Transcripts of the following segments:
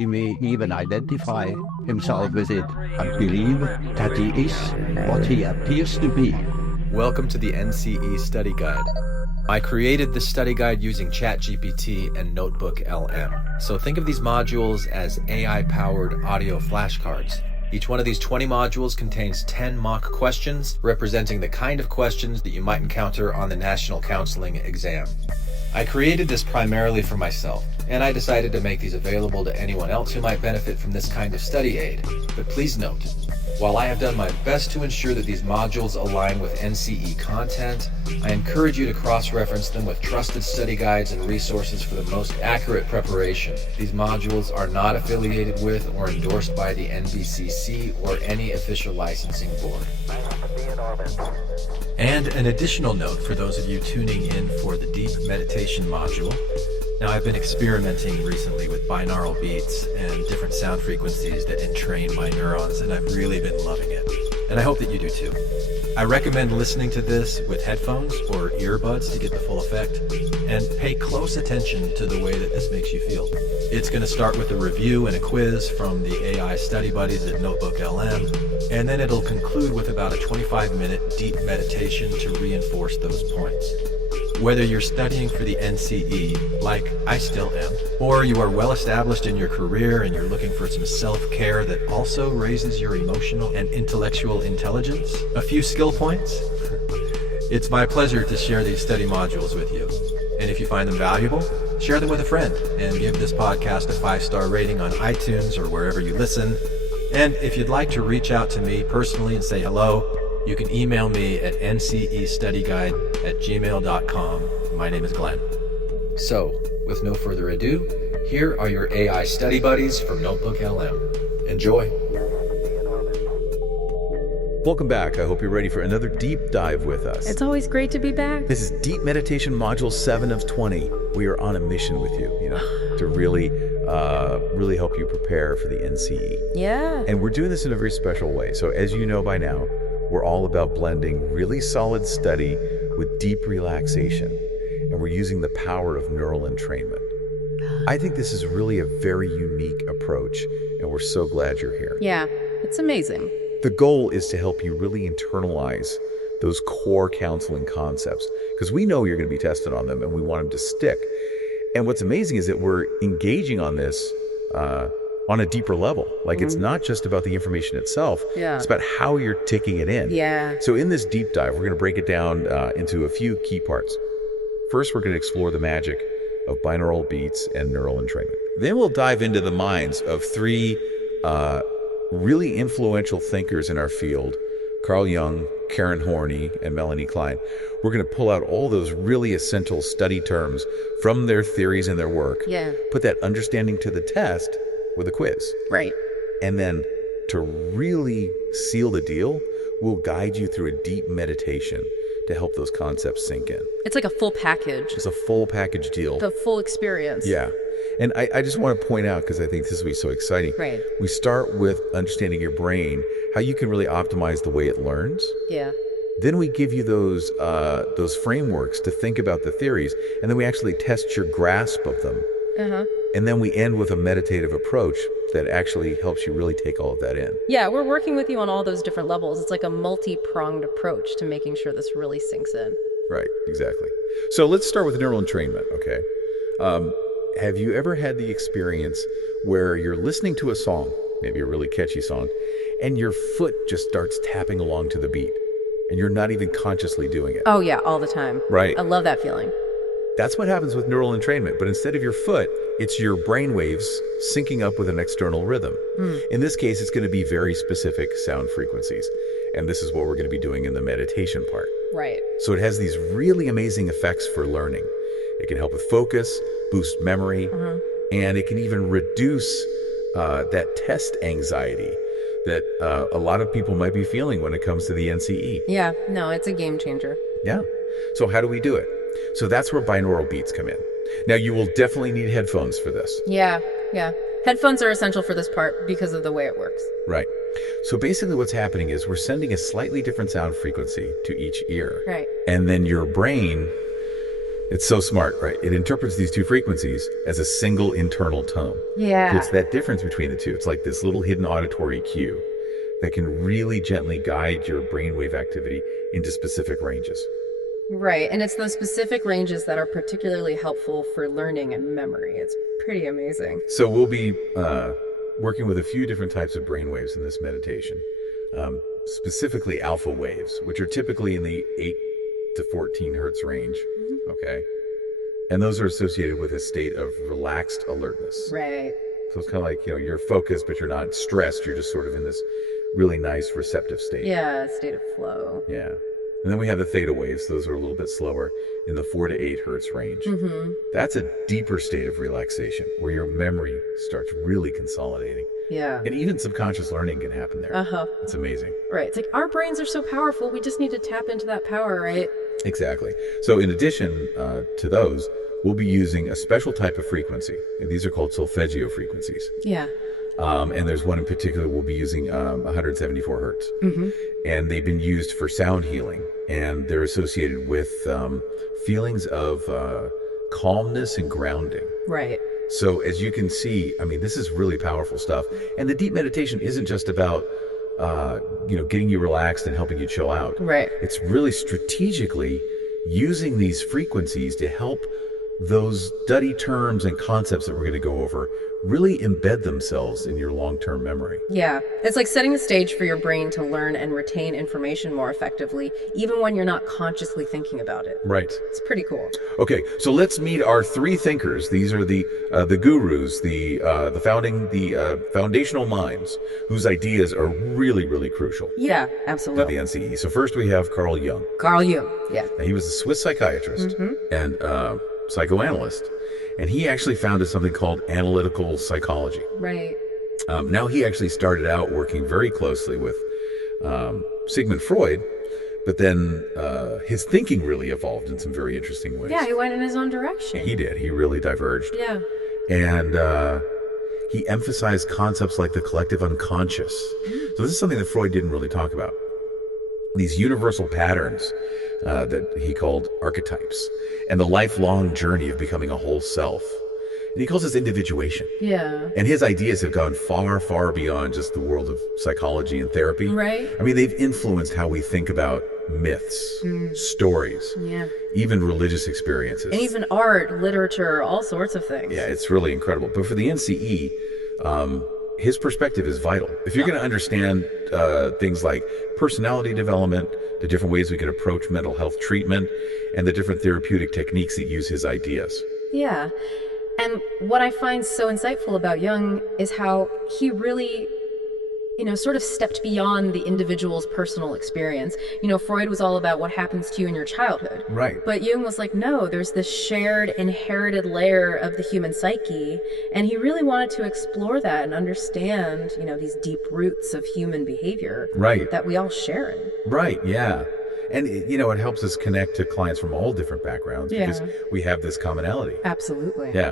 He may even identify himself with it and believe that he is what he appears to be. Welcome to the NCE Study Guide. I created this study guide using ChatGPT and Notebook LM. So think of these modules as AI-powered audio flashcards. Each one of these 20 modules contains 10 mock questions representing the kind of questions that you might encounter on the National Counseling exam. I created this primarily for myself, and I decided to make these available to anyone else who might benefit from this kind of study aid. But please note, while I have done my best to ensure that these modules align with NCE content, I encourage you to cross-reference them with trusted study guides and resources for the most accurate preparation. These modules are not affiliated with or endorsed by the NBCC or any official licensing board. And an additional note for those of you tuning in for the deep meditation module. Now, I've been experimenting recently with binaural beats and different sound frequencies that entrain my neurons, and I've really been loving it. And I hope that you do too. I recommend listening to this with headphones or earbuds to get the full effect, and pay close attention to the way that this makes you feel. It's going to start with a review and a quiz from the AI study buddies at Notebook LM, and then it'll conclude with about a 25-minute deep meditation to reinforce those points. Whether you're studying for the NCE, like I still am, or you are well established in your career and you're looking for some self-care that also raises your emotional and intellectual intelligence, a few skill points, it's my pleasure to share these study modules with you. And if you find them valuable, share them with a friend and give this podcast a 5-star rating on iTunes or wherever you listen. And if you'd like to reach out to me personally and say hello, you can email me at ncestudyguide@gmail.com. My name is Glenn. So, with no further ado, here are your AI study buddies from Notebook LM. Enjoy. Welcome back. I hope you're ready for another deep dive with us. It's always great to be back. This is Deep Meditation Module 7 of 20. We are on a mission with you, to really help you prepare for the NCE. Yeah. And we're doing this in a very special way. So as you know by now, we're all about blending really solid study with deep relaxation. And we're using the power of neural entrainment. I think this is really a very unique approach, and we're so glad you're here. Yeah, it's amazing. The goal is to help you really internalize those core counseling concepts, because we know you're going to be tested on them and we want them to stick. And what's amazing is that we're engaging on this on a deeper level. Like it's not just about the information itself, it's about how you're taking it in. Yeah. So in this deep dive, we're going to break it down into a few key parts. First, we're going to explore the magic of binaural beats and neural entrainment. Then we'll dive into the minds of 3 really influential thinkers in our field, Carl Jung, Karen Horney, and Melanie Klein. We're going to pull out all those really essential study terms from their theories and their work, put that understanding to the test with a quiz. Right. And then to really seal the deal, we'll guide you through a deep meditation to help those concepts sink in. It's like a full package. It's a full package deal. The full experience. Yeah. And I just want to point out, because I think this will be so exciting. Right. We start with understanding your brain, how you can really optimize the way it learns. Yeah. Then we give you those frameworks to think about the theories, and then we actually test your grasp of them. And then we end with a meditative approach that actually helps you really take all of that in. Yeah, we're working with you on all those different levels. It's like a multi-pronged approach to making sure this really sinks in. Right, exactly. So let's start with neural entrainment, okay? Have you ever had the experience where you're listening to a song, maybe a really catchy song, and your foot just starts tapping along to the beat, and you're not even consciously doing it? Oh yeah, all the time. Right. I love that feeling. That's what happens with neural entrainment, but instead of your foot, it's your brain waves syncing up with an external rhythm. In this case, it's going to be very specific sound frequencies, and this is what we're going to be doing in the meditation part. Right. So it has these really amazing effects for learning. It can help with focus, boost memory, and it can even reduce that test anxiety that a lot of people might be feeling when it comes to the NCE. Yeah, no, it's a game changer. Yeah. So how do we do it? So that's where binaural beats come in. Now, you will definitely need headphones for this. Yeah. Headphones are essential for this part because of the way it works. Right. So basically what's happening is we're sending a slightly different sound frequency to each ear. Right. And then your brain It's so smart, right? It interprets these two frequencies as a single internal tone. Yeah. So it's that difference between the two. It's like this little hidden auditory cue that can really gently guide your brainwave activity into specific ranges. Right. And it's those specific ranges that are particularly helpful for learning and memory. It's pretty amazing. So we'll be working with a few different types of brainwaves in this meditation, specifically alpha waves, which are typically in the 8 to 14 hertz range. Okay. And those are associated with a state of relaxed alertness. Right. So it's kind of like, you're focused, but you're not stressed. You're just sort of in this really nice receptive state. Yeah, state of flow. Yeah. And then we have the theta waves. Those are a little bit slower in the 4 to 8 hertz range. That's a deeper state of relaxation where your memory starts really consolidating. Yeah. And even subconscious learning can happen there. It's amazing. Right. It's like our brains are so powerful. We just need to tap into that power, right? Exactly. So in addition to those, we'll be using a special type of frequency. And these are called solfeggio frequencies. Yeah. And there's one in particular we'll be using 174 hertz. And they've been used for sound healing. And they're associated with feelings of calmness and grounding. Right. So as you can see, I mean, this is really powerful stuff. And the deep meditation isn't just about, getting you relaxed and helping you chill out. Right. It's really strategically using these frequencies to help those study terms and concepts that we're going to go over really embed themselves in your long-term memory. Yeah. It's like setting the stage for your brain to learn and retain information more effectively, even when you're not consciously thinking about it. Right. It's pretty cool. Okay, so let's meet our three thinkers. These are the gurus, the foundational minds whose ideas are really, really crucial Yeah, to absolutely. the NCE. So first we have Carl Jung. Carl Jung. Yeah. Now, he was a Swiss psychiatrist and psychoanalyst, and he actually founded something called analytical psychology. Right. Now, he actually started out working very closely with Sigmund Freud, but then his thinking really evolved in some very interesting ways. Yeah, he went in his own direction. He did. He really diverged. Yeah. And he emphasized concepts like the collective unconscious. So this is something that Freud didn't really talk about. These universal patterns that he called archetypes, and the lifelong journey of becoming a whole self. And he calls this individuation. Yeah. And his ideas have gone far, far beyond just the world of psychology and therapy. Right. I mean, they've influenced how we think about myths, stories, Yeah. even religious experiences. And even art, literature, all sorts of things. Yeah, it's really incredible. But for the NCE, his perspective is vital. If you're going to understand things like personality development, the different ways we can approach mental health treatment, and the different therapeutic techniques that use his ideas. Yeah. And what I find so insightful about Jung is how he really, sort of stepped beyond the individual's personal experience. Freud was all about what happens to you in your childhood. Right. But Jung was like, no, there's this shared inherited layer of the human psyche. And he really wanted to explore that and understand, these deep roots of human behavior. Right. That we all share in. Right, yeah. And, it helps us connect to clients from all different backgrounds because we have this commonality. Absolutely. Yeah.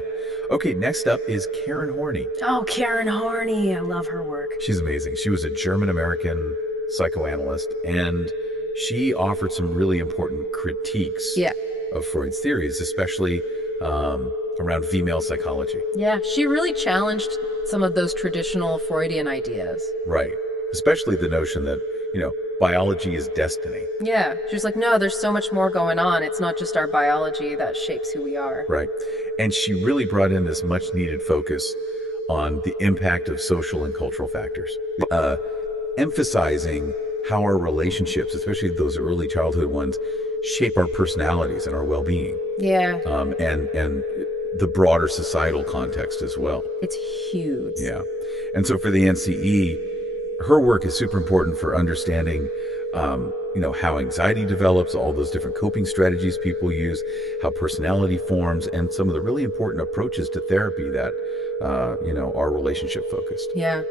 Okay, next up is Karen Horney. Oh, Karen Horney. I love her work. She's amazing. She was a German-American psychoanalyst, and she offered some really important critiques of Freud's theories, especially around female psychology. Yeah, she really challenged some of those traditional Freudian ideas. Right. Especially the notion that, biology is destiny. Yeah, she was like, no, there's so much more going on. It's not just our biology that shapes who we are. Right. And she really brought in this much needed focus on the impact of social and cultural factors, emphasizing how our relationships, especially those early childhood ones, shape our personalities and our well-being. Yeah. And the broader societal context as well. It's huge. Yeah. And so for the NCE, her work is super important for understanding, how anxiety develops, all those different coping strategies people use, how personality forms, and some of the really important approaches to therapy that, are relationship focused. Yeah.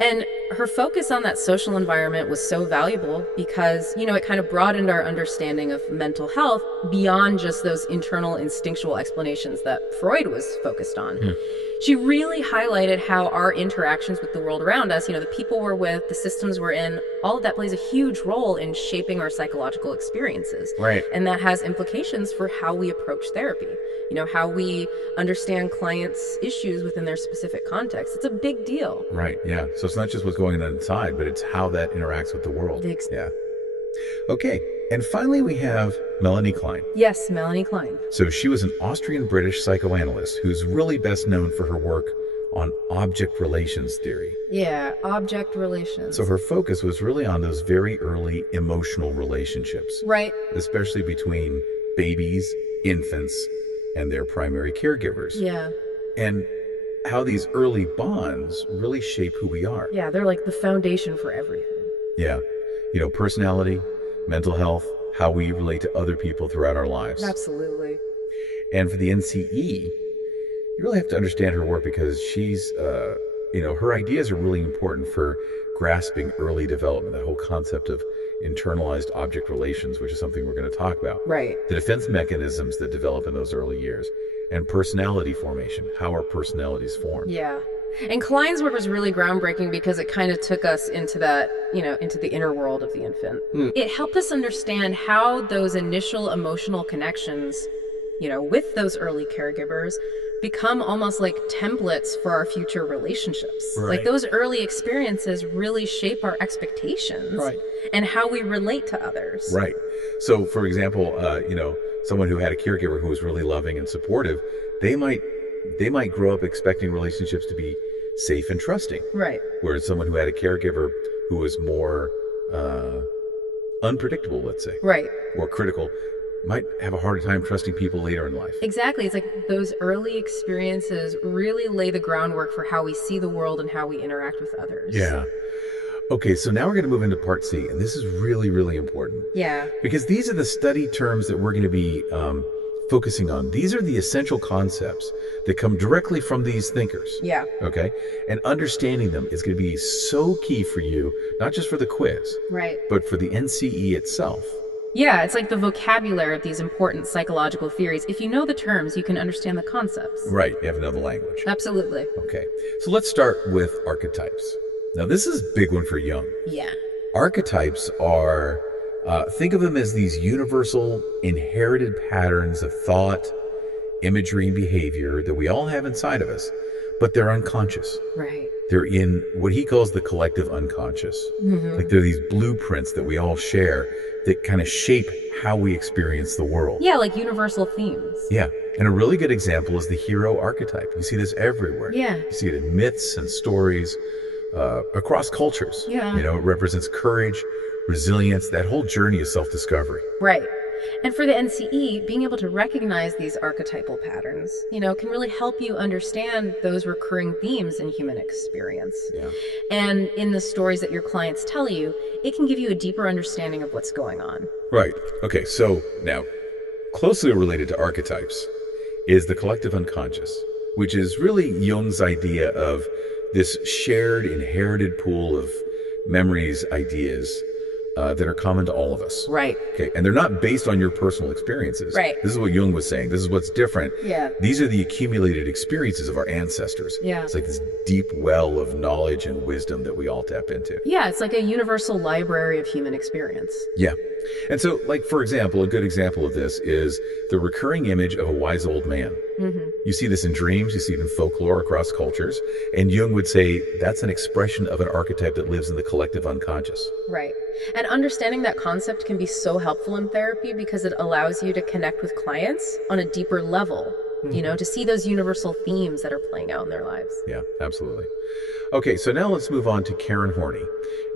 And her focus on that social environment was so valuable because, it kind of broadened our understanding of mental health beyond just those internal instinctual explanations that Freud was focused on. She really highlighted how our interactions with the world around us, the people we're with, the systems we're in, all of that plays a huge role in shaping our psychological experiences. Right. And that has implications for how we approach therapy, how we understand clients' issues within their specific context. It's a big deal. Right, yeah. So it's not just what's going on inside, but it's how that interacts with the world. Yeah. Okay, and finally we have Melanie Klein. Yes, Melanie Klein. So she was an Austrian-British psychoanalyst who's really best known for her work on object relations theory. Yeah, object relations. So her focus was really on those very early emotional relationships. Right. Especially between babies, infants, and their primary caregivers. Yeah. And how these early bonds really shape who we are. Yeah, they're like the foundation for everything. Yeah. Personality, mental health, how we relate to other people throughout our lives. Absolutely. And for the NCE, you really have to understand her work because she's, her ideas are really important for grasping early development, that whole concept of internalized object relations, which is something we're going to talk about. Right. The defense mechanisms that develop in those early years, and personality formation, how our personalities form. Yeah. And Klein's work was really groundbreaking because it kind of took us into that, into the inner world of the infant. It helped us understand how those initial emotional connections, with those early caregivers become almost like templates for our future relationships. Right. Like those early experiences really shape our expectations and how we relate to others. Right. So, for example, someone who had a caregiver who was really loving and supportive, they might grow up expecting relationships to be safe and trusting. Right. Whereas someone who had a caregiver who was more unpredictable, let's say. Right. Or critical, might have a harder time trusting people later in life. Exactly. It's like those early experiences really lay the groundwork for how we see the world and how we interact with others. Yeah. Okay, so now we're going to move into part C, and this is really, really important. Yeah. Because these are the study terms that we're going to be focusing on. These are the essential concepts that come directly from these thinkers. Yeah. Okay? And understanding them is going to be so key for you, not just for the quiz, Right. but for the NCE itself. Yeah, it's like the vocabulary of these important psychological theories. If you know the terms, you can understand the concepts. Right, you have to know the language. Absolutely. Okay, so let's start with archetypes. Now, this is a big one for Jung. Yeah. Archetypes are, think of them as these universal inherited patterns of thought, imagery, and behavior that we all have inside of us, but they're unconscious. Right. They're in what he calls the collective unconscious. Like they're these blueprints that we all share that kind of shape how we experience the world. Yeah, like universal themes. Yeah. And a really good example is the hero archetype. You see this everywhere. Yeah. You see it in myths and stories across cultures. Yeah. It represents courage, resilience, that whole journey of self-discovery. Right. And for the NCE, being able to recognize these archetypal patterns, can really help you understand those recurring themes in human experience. Yeah. And in the stories that your clients tell you, it can give you a deeper understanding of what's going on. Right. Okay, so now, closely related to archetypes is the collective unconscious, which is really Jung's idea of this shared, inherited pool of memories, ideas, that are common to all of us. Right. Okay, and they're not based on your personal experiences. Right. This is what Jung was saying. This is what's different. Yeah. These are the accumulated experiences of our ancestors. Yeah. It's like this deep well of knowledge and wisdom that we all tap into. Yeah, it's like a universal library of human experience. Yeah. And so, like, for example, a good example of this is the recurring image of a wise old man. You see this in dreams, you see it in folklore across cultures, and Jung would say that's an expression of an archetype that lives in the collective unconscious. Right. And understanding that concept can be so helpful in therapy because it allows you to connect with clients on a deeper level, to see those universal themes that are playing out in their lives. Yeah, absolutely. Okay, so now let's move on to Karen Horney.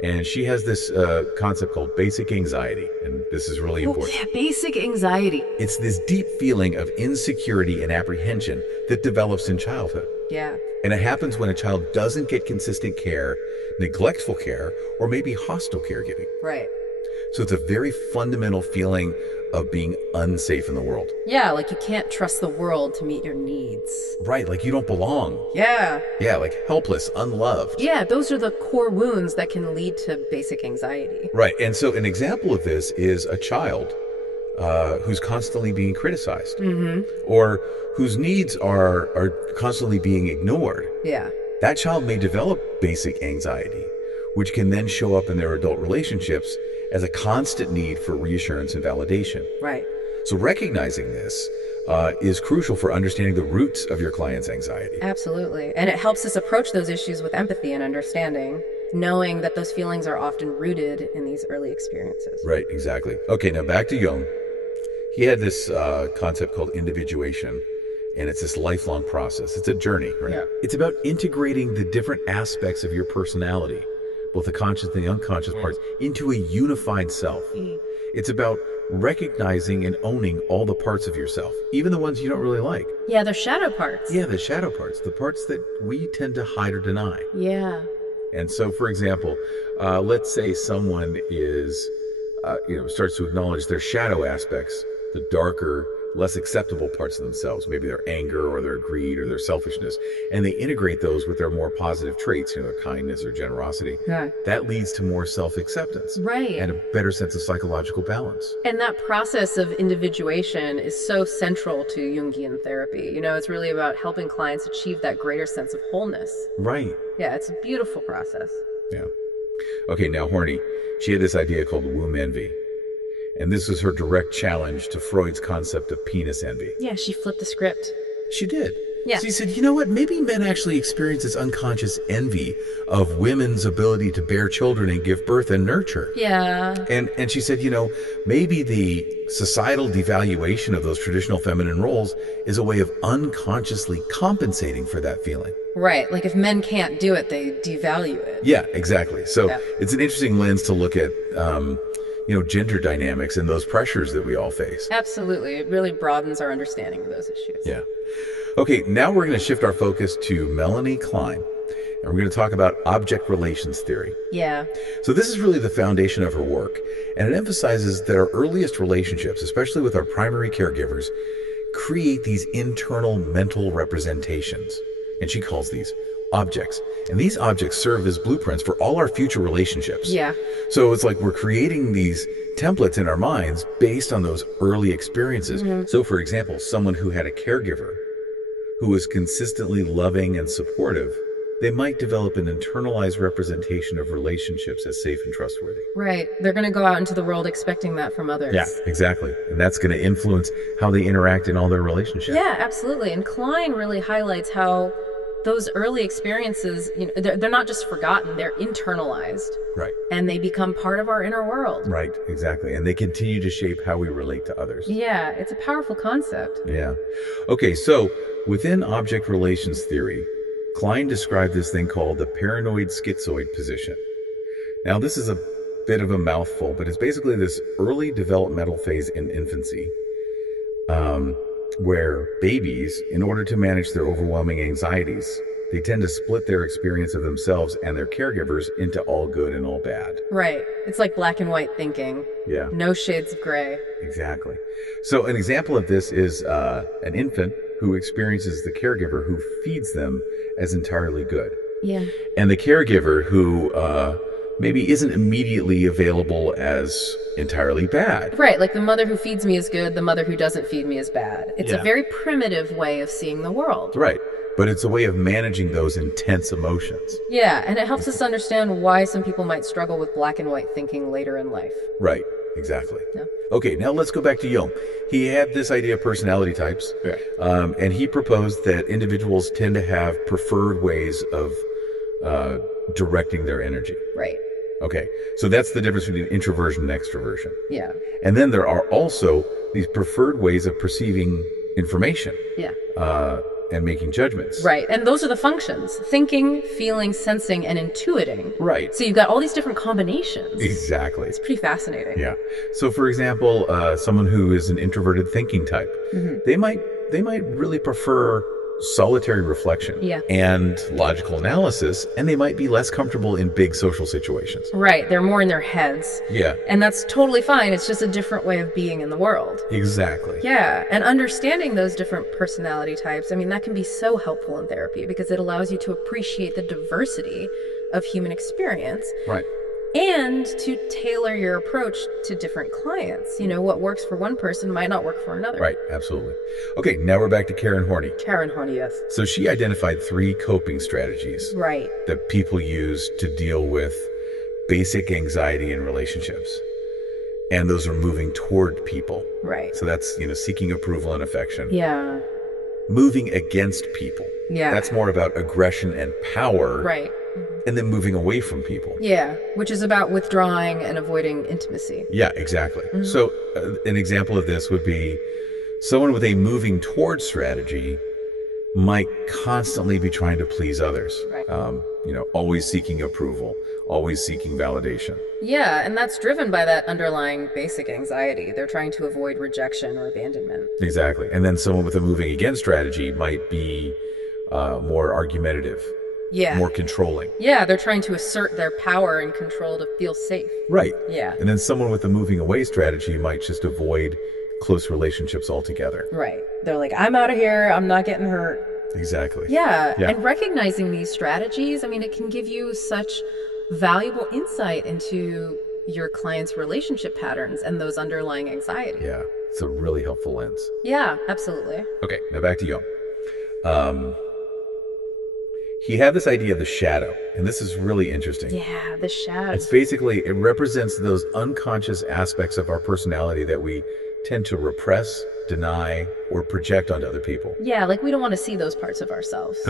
And she has this concept called basic anxiety, and this is really important. Yeah, basic anxiety. It's this deep feeling of insecurity and apprehension that develops in childhood. Yeah. And it happens when a child doesn't get consistent care, neglectful care, or maybe hostile caregiving. Right. So it's a very fundamental feeling of being unsafe in the world. Yeah, like you can't trust the world to meet your needs. Right, like you don't belong. Yeah. Yeah, like helpless, unloved. Yeah, those are the core wounds that can lead to basic anxiety. Right, and so an example of this is a child who's constantly being criticized, or whose needs are constantly being ignored. Yeah. That child may develop basic anxiety, which can then show up in their adult relationships as a constant need for reassurance and validation. Right. So recognizing this is crucial for understanding the roots of your client's anxiety. Absolutely. And it helps us approach those issues with empathy and understanding, knowing that those feelings are often rooted in these early experiences. Right, exactly. Okay, now back to Jung. He had this concept called individuation, and it's this lifelong process. It's a journey, right? Yeah. It's about integrating the different aspects of your personality, both the conscious and the unconscious parts, into a unified self. It's about recognizing and owning all the parts of yourself, even the ones you don't really like. Yeah, they're shadow parts. Yeah, the shadow parts, the parts that we tend to hide or deny. Yeah. And so, for example, let's say someone is, starts to acknowledge their shadow aspects, the darker, less acceptable parts of themselves, maybe their anger or their greed or their selfishness, and they integrate those with their more positive traits, their kindness or generosity. Yeah. That leads to more self-acceptance. Right. And a better sense of psychological balance. And that process of individuation is so central to Jungian therapy. It's really about helping clients achieve that greater sense of wholeness. Right. Yeah, it's a beautiful process. Yeah. Okay, now Horney, she had this idea called womb envy. And this was her direct challenge to Freud's concept of penis envy. Yeah, she flipped the script. She did. Yeah. She said, you know what? Maybe men actually experience this unconscious envy of women's ability to bear children and give birth and nurture. Yeah. And she said, maybe the societal devaluation of those traditional feminine roles is a way of unconsciously compensating for that feeling. Right. Like if men can't do it, they devalue it. Yeah, exactly. So it's an interesting lens to look at, gender dynamics and those pressures that we all face. Absolutely. It really broadens our understanding of those issues. Yeah. Okay, now we're going to shift our focus to Melanie Klein, and we're going to talk about object relations theory. Yeah. So this is really the foundation of her work, and it emphasizes that our earliest relationships, especially with our primary caregivers, create these internal mental representations, and she calls these objects. And these objects serve as blueprints for all our future relationships. Yeah. So it's like we're creating these templates in our minds based on those early experiences. So for example, someone who had a caregiver who was consistently loving and supportive, they might develop an internalized representation of relationships as safe and trustworthy. Right. They're going to go out into the world expecting that from others. Yeah, exactly. And that's going to influence how they interact in all their relationships. Yeah, absolutely. And Klein really highlights how those early experiences, they're not just forgotten, they're internalized. Right. And they become part of our inner world. Right, exactly. And they continue to shape how we relate to others. Yeah, it's a powerful concept. Yeah. Okay, so within object relations theory, Klein described this thing called the paranoid schizoid position. Now, this is a bit of a mouthful, but it's basically this early developmental phase in infancy, where babies, in order to manage their overwhelming anxieties, they tend to split their experience of themselves and their caregivers into all good and all bad. Right. It's like black and white thinking. Yeah. No shades of gray. Exactly. So an example of this is an infant who experiences the caregiver who feeds them as entirely good. Yeah. And the caregiver who maybe isn't immediately available as entirely bad. Right, like the mother who feeds me is good, the mother who doesn't feed me is bad. It's Yeah. a very primitive way of seeing the world. Right. But it's a way of managing those intense emotions. Yeah, and it helps us understand why some people might struggle with black and white thinking later in life. Right. Exactly. Yeah. Okay, now let's go back to Jung. He had this idea of personality types, and he proposed that individuals tend to have preferred ways of directing their energy. Right. Okay, so that's the difference between introversion and extroversion. Yeah. And then there are also these preferred ways of perceiving information Yeah. and making judgments. Right, and those are the functions: thinking, feeling, sensing, and intuiting. Right. So you've got all these different combinations. Exactly. It's pretty fascinating. Yeah. So for example, someone who is an introverted thinking type, they might really prefer solitary reflection Yeah. and logical analysis, and they might be less comfortable in big social situations. Right, they're more in their heads. Yeah. And that's totally fine. It's just a different way of being in the world. Exactly. Yeah, and understanding those different personality types, that can be so helpful in therapy because it allows you to appreciate the diversity of human experience. Right. And to tailor your approach to different clients. You know, what works for one person might not work for another. Right, absolutely. Okay, now we're back to Karen Horney. Karen Horney, yes. So she identified 3 coping strategies Right. that people use to deal with basic anxiety in relationships. And those are moving toward people. Right. So that's, seeking approval and affection. Yeah. Moving against people. Yeah. That's more about aggression and power. Right. And then moving away from people. Yeah, which is about withdrawing and avoiding intimacy. Yeah, exactly. So an example of this would be someone with a moving toward strategy might constantly be trying to please others. Right. Always seeking approval, always seeking validation. Yeah, and that's driven by that underlying basic anxiety. They're trying to avoid rejection or abandonment. Exactly. And then someone with a moving against strategy might be more argumentative. Yeah. More controlling. Yeah, they're trying to assert their power and control to feel safe. Right. Yeah. And then someone with a moving away strategy might just avoid close relationships altogether. Right. They're like, I'm out of here. I'm not getting hurt. Exactly. Yeah. And recognizing these strategies, it can give you such valuable insight into your client's relationship patterns and those underlying anxiety. Yeah. It's a really helpful lens. Yeah, absolutely. Okay, now back to Jung. He had this idea of the shadow, and this is really interesting. Yeah, the shadow. It's basically, it represents those unconscious aspects of our personality that we tend to repress, deny, or project onto other people. Yeah, like we don't want to see those parts of ourselves.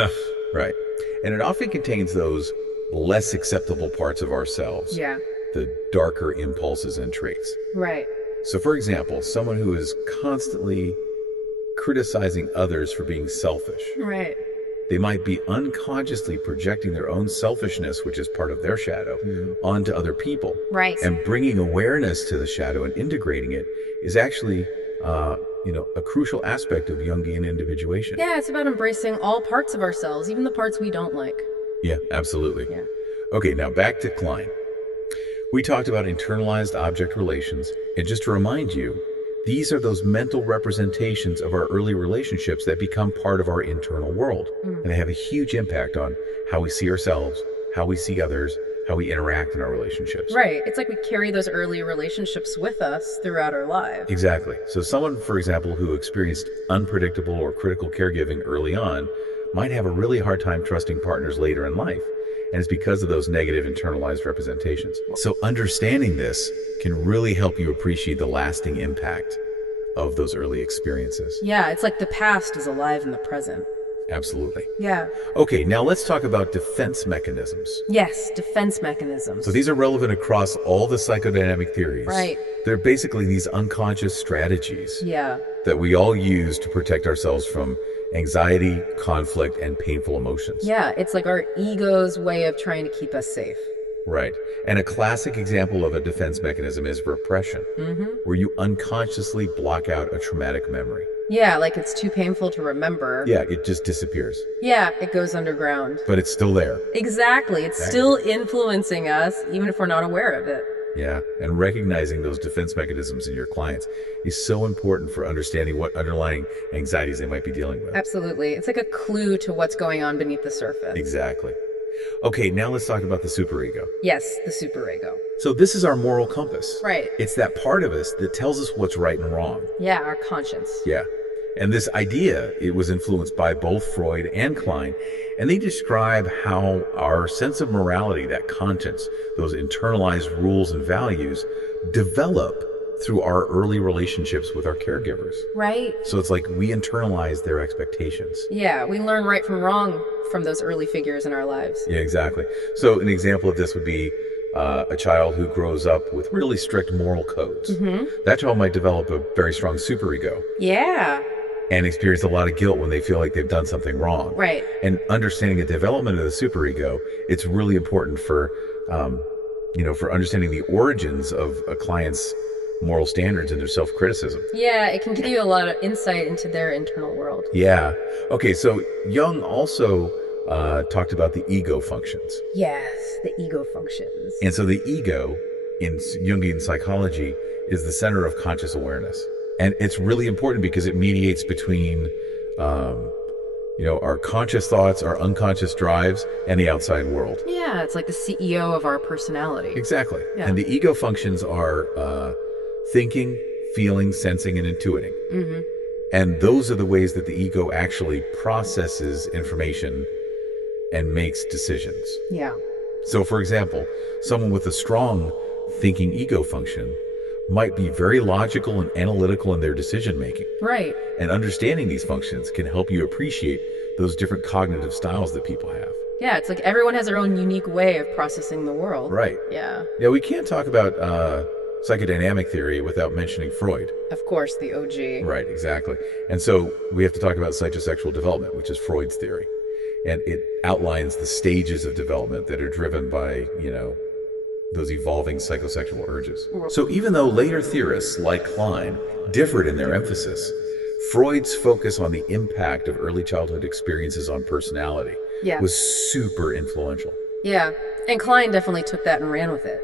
Right. And it often contains those less acceptable parts of ourselves. Yeah. The darker impulses and traits. Right. So for example, someone who is constantly criticizing others for being selfish. Right. They might be unconsciously projecting their own selfishness, which is part of their shadow, onto other people. Right. And bringing awareness to the shadow and integrating it is actually, a crucial aspect of Jungian individuation. Yeah, it's about embracing all parts of ourselves, even the parts we don't like. Yeah, absolutely. Yeah. Okay, now back to Klein. We talked about internalized object relations, and just to remind you, these are those mental representations of our early relationships that become part of our internal world. And they have a huge impact on how we see ourselves, how we see others, how we interact in our relationships. Right. It's like we carry those early relationships with us throughout our lives. Exactly. So someone, for example, who experienced unpredictable or critical caregiving early on might have a really hard time trusting partners later in life. And it's because of those negative internalized representations. So understanding this can really help you appreciate the lasting impact of those early experiences. Yeah, it's like the past is alive in the present. Absolutely. Yeah. Okay, now let's talk about defense mechanisms. Yes, defense mechanisms. So these are relevant across all the psychodynamic theories. Right. They're basically these unconscious strategies Yeah. that we all use to protect ourselves from anxiety, conflict, and painful emotions. Yeah, it's like our ego's way of trying to keep us safe. Right. And a classic example of a defense mechanism is repression, where you unconsciously block out a traumatic memory. Yeah, like it's too painful to remember. Yeah, it just disappears. Yeah, it goes underground. But it's still there. Exactly. It's still influencing us, even if we're not aware of it. Yeah, and recognizing those defense mechanisms in your clients is so important for understanding what underlying anxieties they might be dealing with. Absolutely. It's like a clue to what's going on beneath the surface. Exactly. Okay, now let's talk about the superego. Yes, the superego. So this is our moral compass. Right. It's that part of us that tells us what's right and wrong. Yeah, our conscience. Yeah. And this idea, it was influenced by both Freud and Klein, and they describe how our sense of morality, that conscience, those internalized rules and values, develop through our early relationships with our caregivers. Right. So it's like we internalize their expectations. Yeah, we learn right from wrong from those early figures in our lives. Yeah, exactly. So an example of this would be a child who grows up with really strict moral codes. That child might develop a very strong superego. Yeah. And experience a lot of guilt when they feel like they've done something wrong. Right. And understanding the development of the superego, it's really important for, for understanding the origins of a client's moral standards and their self-criticism. Yeah, it can give you a lot of insight into their internal world. Yeah. Okay, so Jung also talked about the ego functions. Yes, the ego functions. And so the ego in Jungian psychology is the center of conscious awareness. And it's really important because it mediates between our conscious thoughts, our unconscious drives, and the outside world. Yeah, it's like the CEO of our personality. Exactly. Yeah. And the ego functions are thinking, feeling, sensing, and intuiting. Mm-hmm. And those are the ways that the ego actually processes information and makes decisions. Yeah. So, for example, someone with a strong thinking ego function might be very logical and analytical in their decision making. Right. And understanding these functions can help you appreciate those different cognitive styles that people have. Yeah, it's like everyone has their own unique way of processing the world. Right. Yeah. Yeah, we can't talk about psychodynamic theory without mentioning Freud. Of course, the OG. Right, exactly. And so we have to talk about psychosexual development, which is Freud's theory. And it outlines the stages of development that are driven by, those evolving psychosexual urges. So even though later theorists like Klein differed in their emphasis, Freud's focus on the impact of early childhood experiences on personality was super influential. Yeah. And Klein definitely took that and ran with it,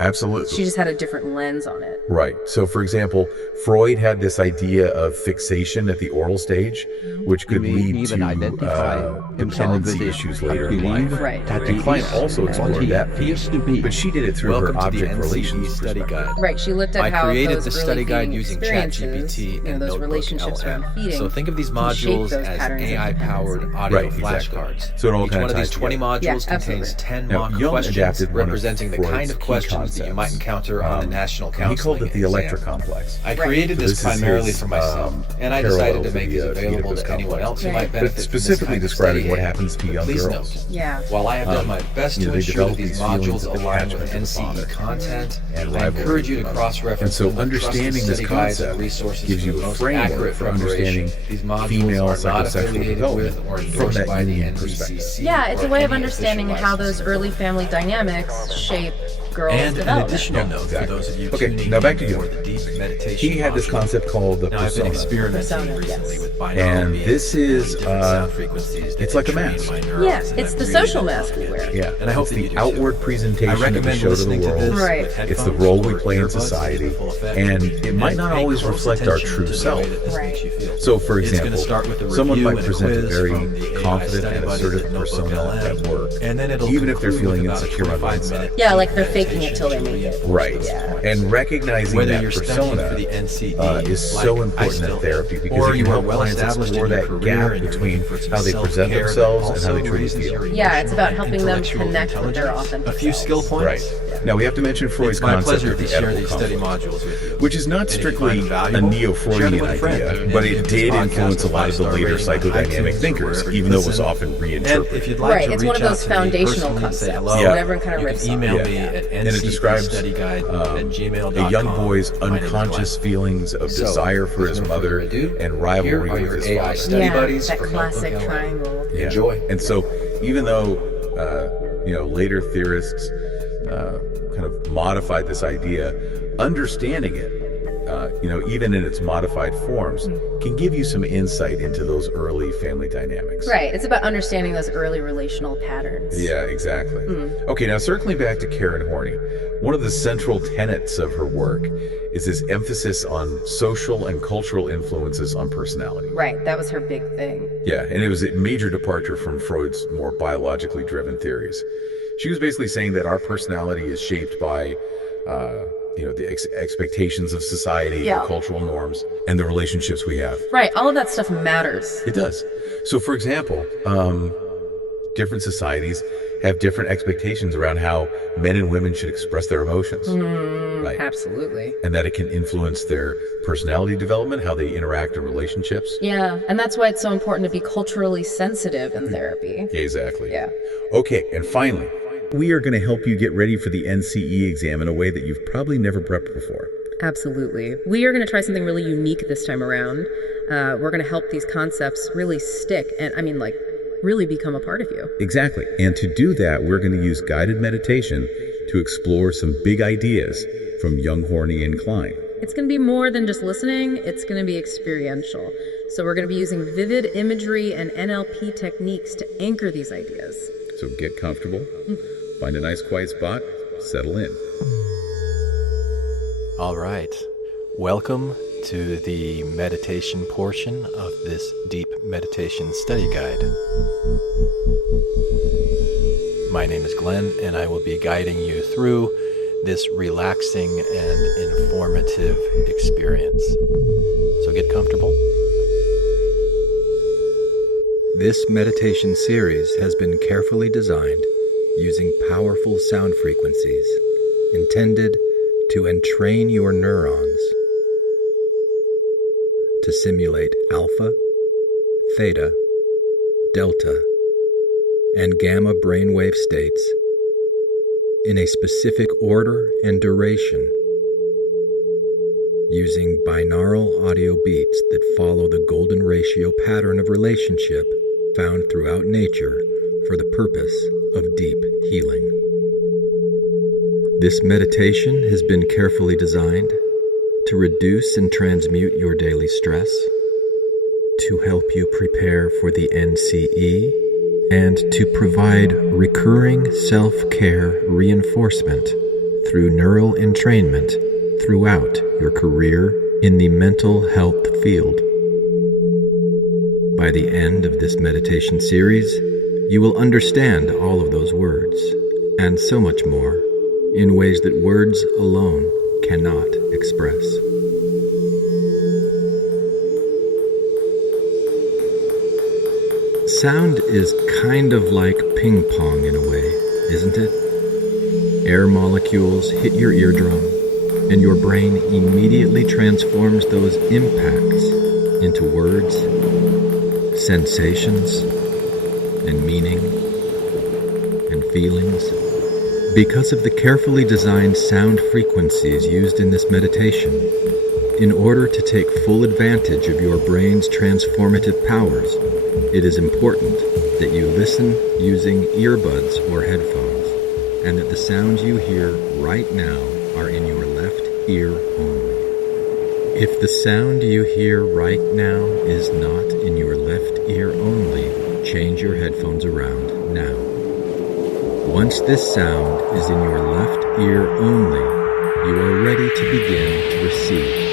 Absolutely. She just had a different lens on it. Right. So, for example, Freud had this idea of fixation at the oral stage, which could lead even to identify dependency himself issues as later in believe life. Right. that And he Klein is also what explored he that, appears to be. but she did it through Welcome her to the object NCE relations Study perspective. Guide. Right, she looked at I how created those the early study guide feeding using experiences, ChatGPT and those Notebook relationships LM. around feeding. So think of these can shape modules those as patterns of AI-powered dependency. audio Right, exactly. flashcards. So it all Each kinda one of these ties 20 together. modules Yeah, contains absolutely. 10 Now, mock Jung questions adapted one of representing the Freud's kind of key questions that you might concepts. encounter on the national He counseling called it the exam. Electra complex. I created So this this is primarily his, for myself, and I parallel decided to to make the, these the available Oedipus to anyone complex. else who Right. might But benefit from this specifically kind of describing study what aid. happens to young Please girls. note, Yeah. while I have done my best to they ensure develop that these these feelings modules of align with attachment to the NCE father content, and I rivalry encourage you to with the mother. cross-reference And so them with trusted understanding this study guides and concept resources gives for you the a most framework accurate for preparation. understanding These modules female are not psychosexual affiliated development with or from endorsed that by the unique NCCC perspective. Yeah, it's a or way of any understanding official how those licensing early authority. family dynamics shape girls' And an development. additional note exactly. for those of you Okay, tuning now back to in Jung. for the deep meditation He had this module. concept called the Now, I've been persona. experimenting Persona, recently yes. with binaural And beats this is, and different sound frequencies that it's like a train mask. my neurons, Yeah, and it's I've the created social a mask we wear. document. Yeah, And I hope it's that you the do too. outward presentation I that we recommend show to the listening to world. this Right. with It's the headphones role we or play in earbuds to society, get the full effect. and it might not pay always close reflect our attention true to the self. way that this Right. makes you feel. So, for It's example, gonna start with a someone review might and present a quiz very from the AI confident study and buddies assertive at Notebook persona LM, at work, and then it'll even if they're conclude feeling with about a insecure on the 25-minute inside. Yeah, like they're faking it meditation till they to make it. Right. Yeah. And recognizing Whether that you're studying persona for the NCE, is so like I important still in therapy am, because or it you can are help well clients established explore in your that career gap and you're between looking for some how they present self-care themselves that and how they also truly raises feel. your Yeah, it's about emotional helping and them intellectual connect with their intelligence. authentic A few skill selves. points. Right. Now we have to mention Freud's It's my concept pleasure of to the share edible these study conflict, modules with you. which is not And if you strictly find a valuable, share Neo-Freudian them with a friend. idea, And but give it this did podcast influence a lot of the 5-star later rating on psychodynamic iTunes or thinkers, wherever you even though it was listen. often And reinterpreted. if you'd like Right, to it's reach one of out those to me foundational personally and say concepts hello, that everyone kind of you riffs can on. email Yeah. me at And it describes ncestudiguide@gmail.com. a young boy's My name is unconscious Glenn. feelings of So, desire for with his no mother further ado, and here rivalry are with your his AI father. study Yeah, buddies that from classic Notebook LM. triangle. Yeah. Enjoy. And so, even though later theorists kind of modified this idea, understanding it, even in its modified forms, can give you some insight into those early family dynamics. Right, it's about understanding those early relational patterns. Yeah, exactly. Okay, now circling back to Karen Horney, one of the central tenets of her work is this emphasis on social and cultural influences on personality. Right, that was her big thing. Yeah, and it was a major departure from Freud's more biologically driven theories. She was basically saying that our personality is shaped by, the expectations of society, Yeah. the cultural norms, and the relationships we have. Right, all of that stuff matters. It does. So, for example, different societies have different expectations around how men and women should express their emotions. Right. Absolutely. And that it can influence their personality development, how they interact in relationships. Yeah, and that's why it's so important to be culturally sensitive in therapy. Yeah, exactly. Yeah. Okay, and finally, we are going to help you get ready for the NCE exam in a way that you've probably never prepped before. Absolutely. We are going to try something really unique this time around. We're going to help these concepts really stick and, really become a part of you. Exactly. And to do that, we're going to use guided meditation to explore some big ideas from Jung, Horney, and Klein. It's going to be more than just listening. It's going to be experiential. So we're going to be using vivid imagery and NLP techniques to anchor these ideas. So get comfortable, find a nice quiet spot, settle in. All right. Welcome to the meditation portion of this deep meditation study guide. My name is Glenn, and I will be guiding you through this relaxing and informative experience. So get comfortable. This meditation series has been carefully designed using powerful sound frequencies intended to entrain your neurons to simulate alpha, theta, delta, and gamma brainwave states in a specific order and duration, using binaural audio beats that follow the golden ratio pattern of relationship found throughout nature for the purpose of deep healing. This meditation has been carefully designed to reduce and transmute your daily stress, to help you prepare for the NCE, and to provide recurring self-care reinforcement through neural entrainment throughout your career in the mental health field. By the end of this meditation series, you will understand all of those words, and so much more, in ways that words alone cannot express. Sound is kind of like ping pong in a way, isn't it? Air molecules hit your eardrum, and your brain immediately transforms those impacts into words, sensations, and meaning, and feelings. Because of the carefully designed sound frequencies used in this meditation, in order to take full advantage of your brain's transformative powers, it is important that you listen using earbuds or headphones, and that the sounds you hear right now are in your left ear only. If the sound you hear right now is not in your left ear only, change your headphones around now. Once this sound is in your left ear only, you are ready to begin to receive.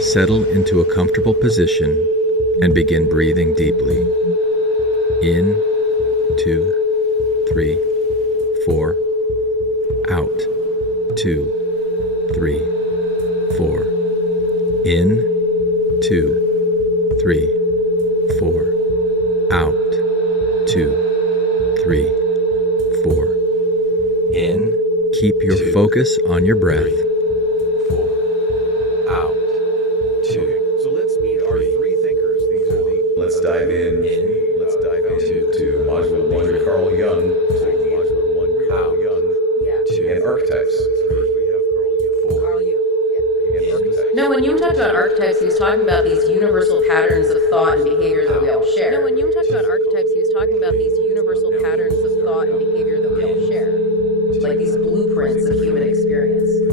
Settle into a comfortable position and begin breathing deeply. In, 2, 3, 4. Out, 2, 3, 4. In, 2, 3, 4. Out, 2, 3, 4. In. Keep your focus on your breath. 4. Out. 2. So let's meet our three thinkers. These are the. Let's dive in. Let's dive into Module 1, Carl Jung. Module 1, Carl Jung. And Archetypes. First we have Carl Jung. Carl Jung. Yeah. And Archetypes. No, when Jung talked about archetypes, he was talking about these universal patterns of thought and behavior that we all share. No, when Jung talked about archetypes, he was talking about these universal patterns of thought and behavior that we all share. Like these blueprints of human experience. His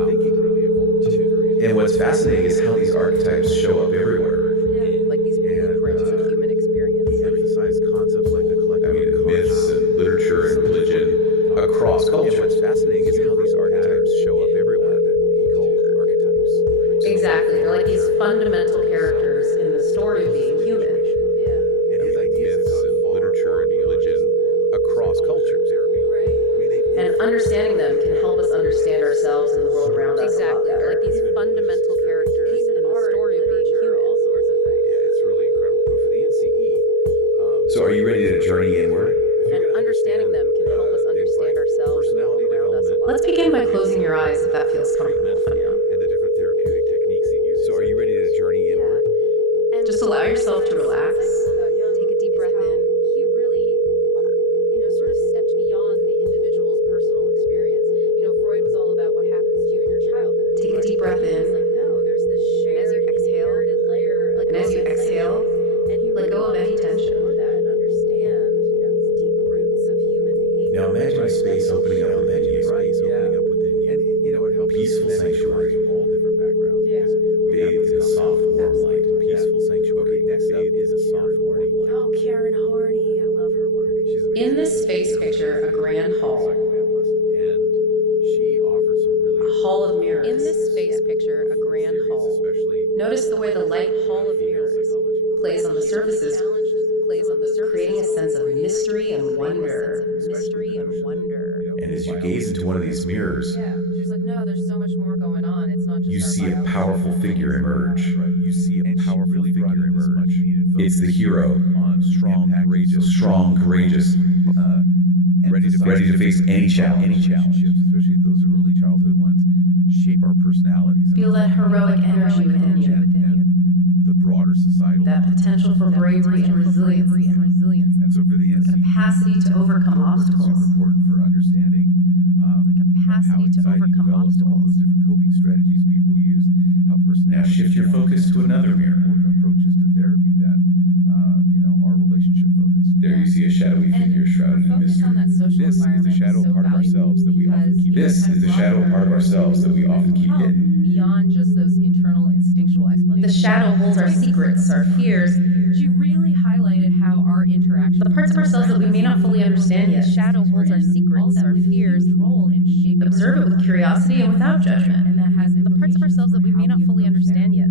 thinking really evolved too. And what's fascinating is how these archetypes show up everywhere. Yeah, like these blueprints of human experience. He emphasized concepts like the collective myths and literature and religion across culture. And what's fascinating is how these archetypes show up everywhere that he called archetypes. Exactly. They're like these fundamental characters in the story of being human. And these like myths and literature and religion across cultures. And understanding them can help us understand ourselves and the world around us. Exactly. They're like these fundamental characters in the story of being human. All sorts of things. Yeah, it's really incredible. But for the NCE, so are you ready to journey inward? And understanding them can help us understand ourselves and the world around us. Let's begin by closing your eyes if that feels comfortable for you. And the different therapeutic techniques he uses. So are you ready to journey inward? And just allow yourself to relax. Take a deep breath in. He really, sort of stepped beyond the individual's personal experience. this space picture a grand hall. Notice the way the light hall of mirrors plays on the surfaces, creating a sense of mystery and wonder. And as you gaze into one of these mirrors, She's like, no, there's so much more going on. It's not just you see a powerful figure emerge. It's the hero, strong, courageous, ready to face any challenge. Especially those early childhood ones, shape our personalities. Feel that heroic energy within you. The broader societal. That potential for bravery and resilience. And so for the NCE, Capacity to overcome obstacles. important for understanding how anxiety develops, all those different coping strategies people use, how Now personality. shift your focus to another mirror. Approaches to therapy that are relationship focused. There you see a shadowy figure shrouded in mystery. This is the shadow part of ourselves that we often keep. This is the shadow part of ourselves that we often keep hidden. Beyond just those internal instinctual explanations. The shadow holds our secrets, our fears. She really highlighted how our interaction. The parts of ourselves that we may not fully understand yet. The shadow holds our secrets, our fears. Observe it with curiosity and without judgment. And that has the parts of ourselves that we may not fully understand yet.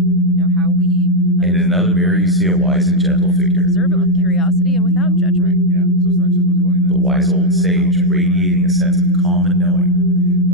How we. And in another mirror, you see a wise and gentle figure. Observe it with curiosity and without judgment. Yeah, so it's not just what's going on. The wise old sage radiating a sense of calm and knowing.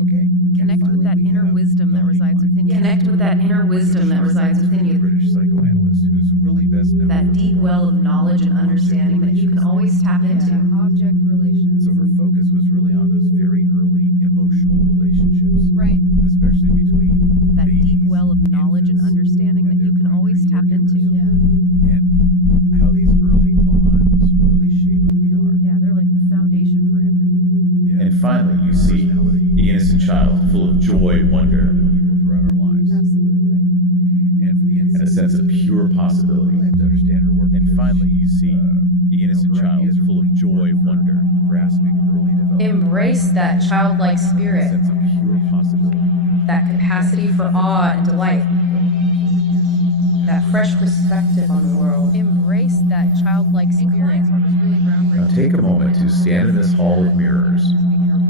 Okay. Connect with that inner wisdom that resides within you. Connect with that inner wisdom that resides within you. British psychoanalyst who's really best known. That deep well of knowledge and understanding that you can always tap into. Object relations. So her focus was really on those very early emotional relationships. Right. Especially between That babies, deep well of knowledge and infants, understanding that and you their can always tap primary into. caregivers. And how these early bonds really shape who we are. Yeah, they're like the foundation for everything. Yeah. And finally, you see the innocent child full of joy, wonder, People throughout our lives. Absolutely. And for the and a sense of pure possibility. we have to understand her work. And because, finally, you see the innocent her child ideas are full of joy, wonder, grasping early development. Embrace that childlike spirit, Sense of pure possibility. that capacity for awe and delight, that fresh perspective on the world. Embrace that childlike spirit. Now take a moment to stand in this hall of mirrors,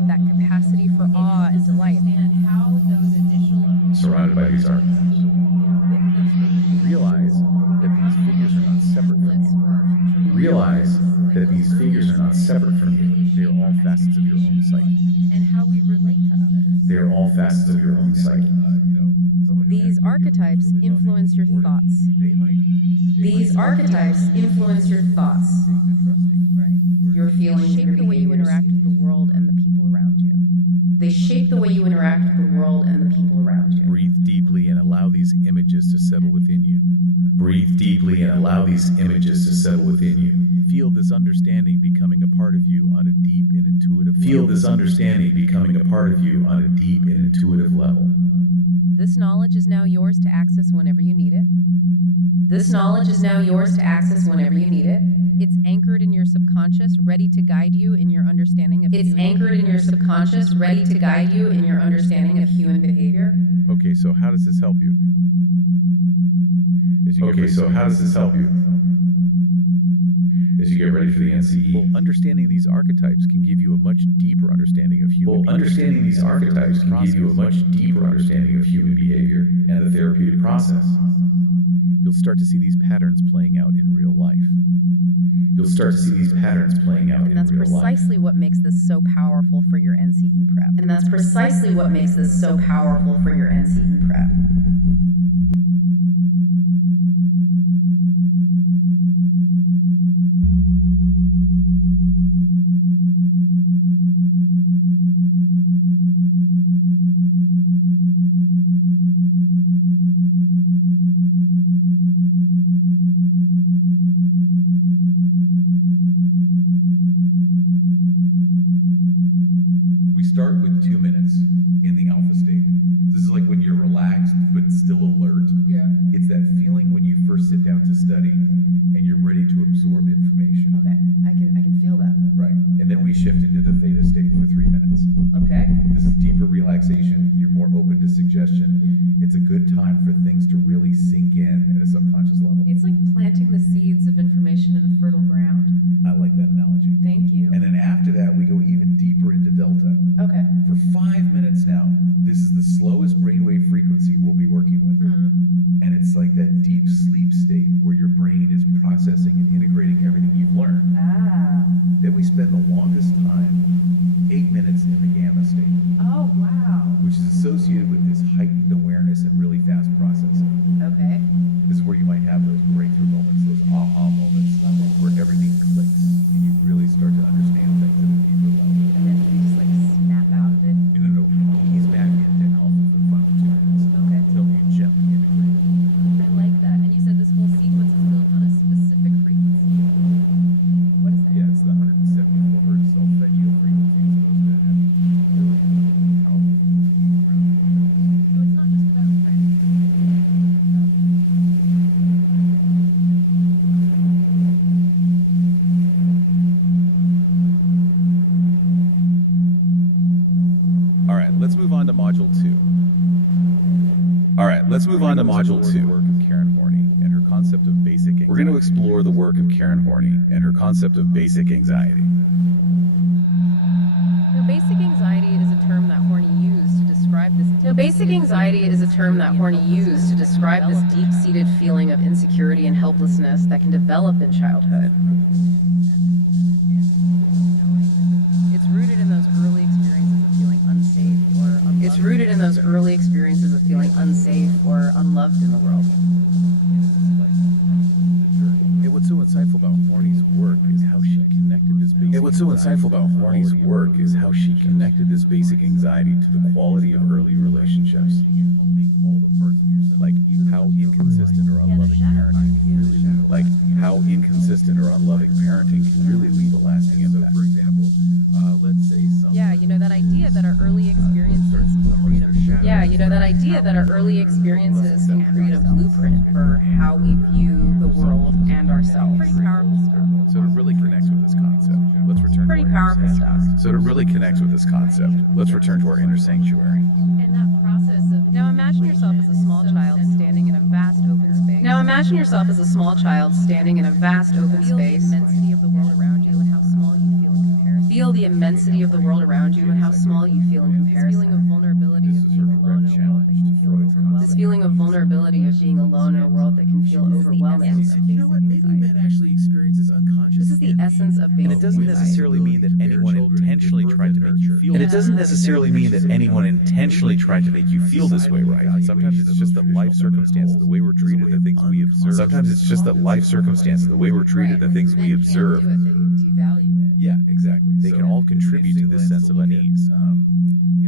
That capacity for awe and delight. surrounded by these archetypes. Realize that these figures are not separate from you. Realize that these figures are not separate from you. They are all facets of your own psyche. And how we relate to others. They are all facets of your own psyche. Someone who These has archetypes really loving influence your support, thoughts. They might These archetypes influence your thoughts, your feelings, Shape the way you interact with the world and the people around you. They shape the way you interact with the world and the people around you. Breathe deeply and allow these images to settle within you. Breathe deeply and allow these images to settle within you. Feel this understanding becoming a part of you on a deep and intuitive Feel level. this understanding becoming a part of you on a deep and intuitive level. This knowledge is now yours to access whenever you need it. This knowledge is now yours to access whenever you need it. It's anchored in your subconscious, ready to guide you in your understanding of It's human anchored in your subconscious, ready to guide you in your understanding of human behavior. Okay, so how does this help you? Okay, so how does this help you as you get ready for the NCE? Well, understanding these archetypes can give you a much deeper understanding of human behavior. Understanding these archetypes can give you a much deeper understanding of human behavior and the therapeutic process. You'll start to see these patterns playing out in real life. You'll start to see these patterns playing out And that's in real life. precisely what makes this so powerful for your NCE prep. And that's precisely what makes this so powerful for your NCE prep. We start with 2 minutes in the alpha state. This is like when you're relaxed, but still alert. Yeah. It's that feeling when you first sit down to study and you're ready to absorb information. Okay, I can feel that. Right. And then we shift into the theta state for 3 minutes. Okay. This is deeper relaxation. You're more open to suggestion. It's a good time for things to really sink in at a subconscious level. It's like planting the seeds of information in a fertile ground. I like that analogy. Thank you. And then after that, we go even deeper into delta. Okay. For 5 minutes now, this is the slowest brainwave frequency we'll be working with. And it's like that deep sleep state where your brain is processing and integrating everything you've learned. Then we spend the longest time, 8 minutes in the gamma state, Oh, wow. which is associated with this heightened awareness and really fast processing. Okay. This is where you might have those breakthrough moments, those aha moments, where everything clicks and you really start to understand things at a deeper level. And then you just like snap out of it. No, he's back into alpha for the final 2 minutes. Okay. Until you gently integrate it. I like that. And you said this whole sequence is built on a specific frequency. What is that? Yeah, it's the 174 hertz self-fed yield frequency. It's supposed to have really powerful frequency around the So it's not just about trying to All right, let's move on to Module 2. All right, let's move on to Module 2. Work of Karen Horney and her concept of basic anxiety. We're going to explore the work of Karen Horney and her concept of basic anxiety. Basic anxiety is a term that Horney used to describe this. Basic anxiety is a term that Horney used to describe this deep-seated feeling of insecurity and helplessness that can develop in childhood. It's rooted in those early experiences of feeling unsafe or unloved. It's rooted in those early experiences of feeling unsafe or unloved in the world. And what's so insightful about Horney's work is how she connected this basic anxiety to the quality of early relationships. Like how inconsistent or unloving parenting can really leave a lasting impact. For example, let's say Yeah, you know that idea that our early experiences can create a blueprint for how we view the world and ourselves. Pretty powerful stuff. So it really connects with this concept. Let's return Pretty to our powerful stuff. So it really connects with this concept. Let's return to our inner sanctuary. And that process of Now imagine yourself as a small child standing in a vast open space. Now imagine yourself as a small child standing in a vast open Feel the space. immensity of the world around you and how small you feel in comparison. Feel the immensity of the world around you and how small you feel in This feeling of comparison. vulnerability of being alone in a world that can feel overwhelming. This feeling of vulnerability of being alone in a world that can feel overwhelming. And you know what? Maybe men actually experience this unconscious. This is the essence of basic And it doesn't anxiety. necessarily mean that anyone intentionally tried to make you feel. And it doesn't necessarily mean that anyone intentionally tried to make you feel this way, right? Sometimes it's just that life circumstances, the way we're treated, the things we observe. Sometimes it's just that life circumstances, the way we're treated, the things we observe. They devalue it. Yeah, exactly. They can all contribute to this sense of unease.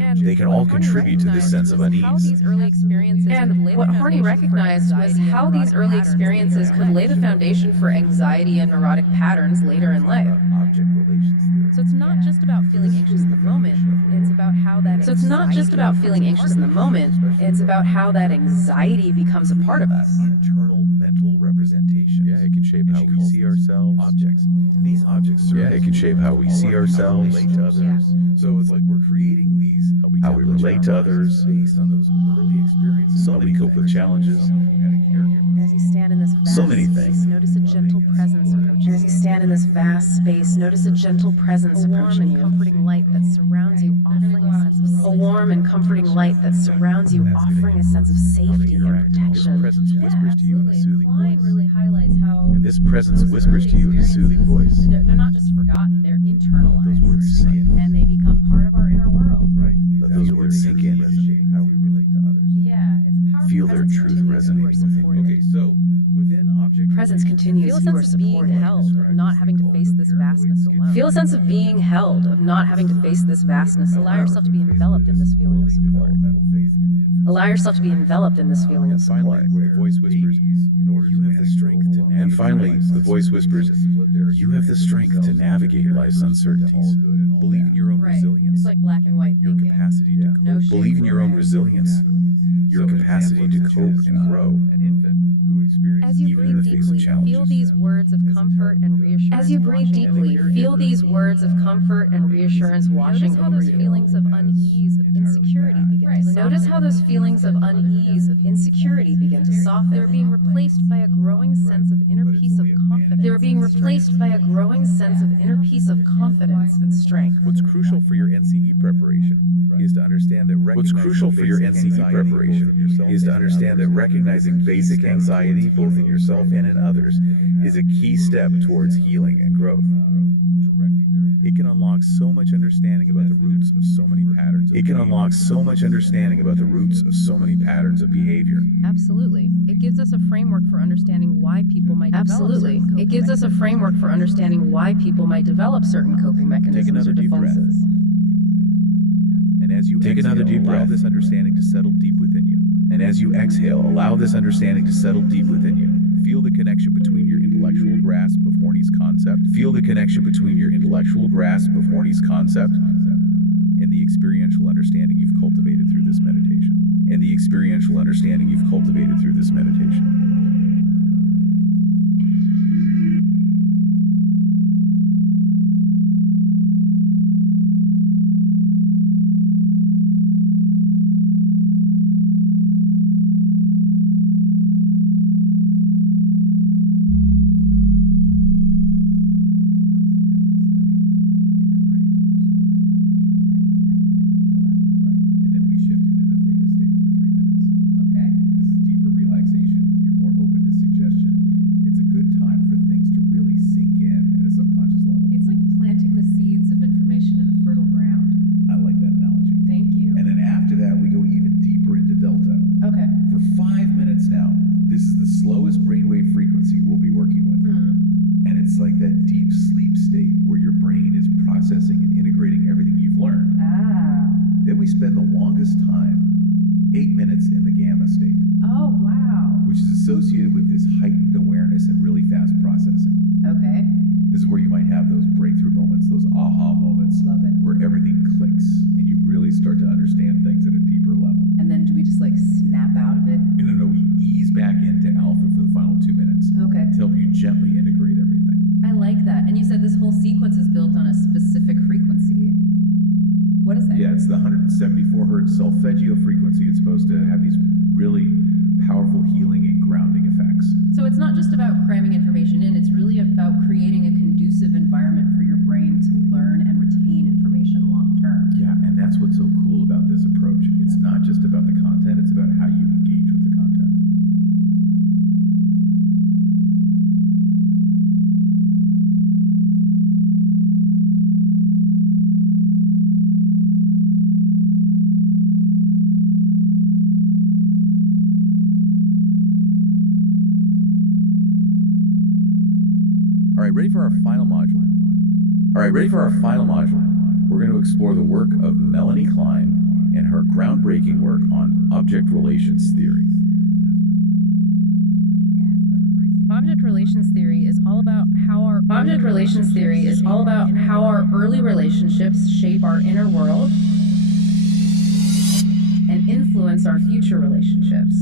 And They can all what Horney contribute to this sense of recognized was unease. How these early experiences could And lay the what Horney foundation for recognized was anxiety and how these neurotic early patterns experiences later could in lay the life. foundation for anxiety and neurotic patterns later in life. Object relations theory. So it's not just about feeling anxious in the moment, it's about how that So it's not just about feeling anxious in the moment, it's about how that anxiety becomes a part of us. Internal mental representations. Yeah, it can shape how we see ourselves. Objects. And these objects serve Yeah, it can shape how we see ourselves. relate to others. So it's like we're creating these How we relate to others. based on those early experiences. So many cope with challenges. Someone who had a caregiver. As you stand in this vast So many space, things. notice a gentle presence approaching As you stand in this vast space, notice a gentle presence a warm approaching and you. comforting light that surrounds you, offering a sense of A safety. warm and comforting light that surrounds you, offering a sense of safety and This protection. presence whispers to you in a soothing Klein voice. really highlights how And this presence whispers to you in a soothing voice. they're not just forgotten, they're internalized. Those words sink in. And they become part of our inner world. Right. Let those words sink in. Resonate how we relate to others. Yeah, it's a powerful Feel their presence truth continues resonate you are within you. supported. Okay, so within object Presence continues, Feel a you are sense of being supported. held, of not having to face this vastness alone. Feel a sense of being held, of not having to face this vastness Allow alone. yourself to be enveloped in this feeling of support. Allow yourself to be enveloped in this feeling of And finally, support. the voice whispers, you have the strength to And finally, the voice whispers, you have the strength to navigate life's uncertainties. Believe in your own resilience. It's like black and white Your thinking. capacity to No cope. shade. Believe in your own resilience, your capacity ability to cope and grow. An infant who experiences As you even in breathe the face of deeply, challenges. feel these words of comfort and reassurance. As you breathe deeply, feel these words of comfort and reassurance washing Notice how over those you. feelings of unease, of insecurity begin to soften. Notice how those feelings of unease, of insecurity begin to soften. They're being replaced by a growing sense of inner peace of confidence. They're being replaced by a growing sense of inner peace of confidence and strength. What's crucial for your NCE preparation is to understand that recognizing basic anxiety both in yourself and in others is a key step towards healing and growth. It can unlock so much understanding about the roots of so many patterns. Of behavior. Absolutely. It gives us a framework for understanding why people might develop Absolutely. certain It gives us a framework for understanding why people might develop certain coping mechanisms another or deep breath. defenses. And as you exhale, allow this understanding to settle deep within you. Feel the connection between your intellectual grasp of Horney's concept. And the experiential understanding you've cultivated through this meditation. We spend the longest time, 8 minutes in the gamma state. Oh, wow. Which is associated with this heightened awareness and really fast processing. Okay. This is where you might have those breakthrough moments, those aha moments, Love it. where everything clicks and you really start to understand things at a deeper level. And then do we just like snap out of it? No, we ease back into alpha for the final 2 minutes Okay. to help you gently integrate everything. I like that. And you said this whole sequence is built on a specific frequency. What is that? Yeah, it's the 174 hertz solfeggio frequency. It's supposed to have these really powerful healing and grounding effects. So it's not just about cramming information in, it's really about creating a conducive environment for your brain to learn and retain information long term. Yeah, and that's what's so cool about this approach. It's not just about the content, it's about how you engage with the content. All right, ready for our final module. We're going to explore the work of Melanie Klein and her groundbreaking work on object relations theory. Object relations theory is all about how our early relationships shape our inner world and influence our future relationships.